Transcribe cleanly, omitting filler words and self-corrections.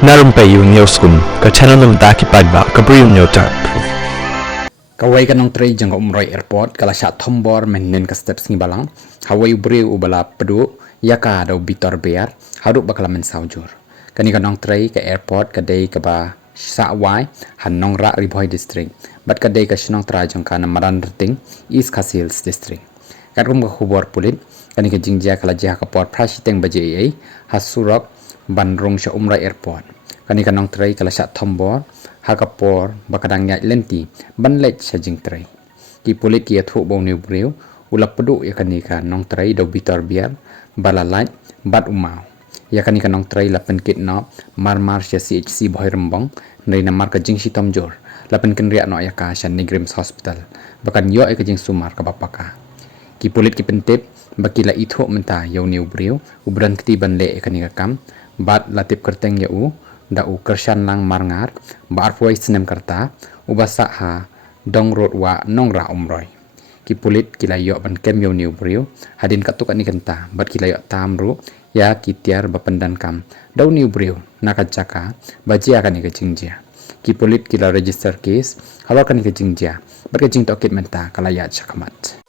Na Rympei U channel nabynta paidbah Bri U Hynñiewtrep. Kawai ka nongtrei jong Umroi Airport kala sya thombor menen ka steps ngi balang hawai Bri U bala padoh yaka do bitor bear haruk bakala men saujur kani ka nongtrei ka airport ka dei ka ba sa wai han nongra ribhoi district bat ka dei ka shnong tra jong ka namaran rting east Khasi district karum ka khubor pulit kani ka jingjia kala jiha ka port prashiteng baje ai hasurok banrong sya Umroi Airport kani ka nongtrei kala sya thombor hakapor bakadang iaid lynti banlet sa jingtrei ki pulit ki athu bo new breu ulap pedu ya kani ka nongtrei do bitor biar balalat bat umau ya kani ka nongtrei lapen kitno marmar sia CHC boy rembong nei na marka jingsi tomjor lapen kenria no ya ka shan negrims hospital bakan yo e ka jing sumar ka bapaka ki pulit ki pentip bakila ithu menta yo new breu ubran kti banle e kani ka kam bat latip kyrteng ya u da u Kyrshan lang marngar bar foi snem karta ubasa ha dong road wa nongra umroi ki pulit kilayo ban kem yo new breu hadin katuk ani kenta bat kilayo tamru ya kitiar bapandan kam daw new breu nakajaka baji akan ni kejingjia ki pulit kila register case halor kan ni kejingjia bat kejing tokit menta kalaya chakamat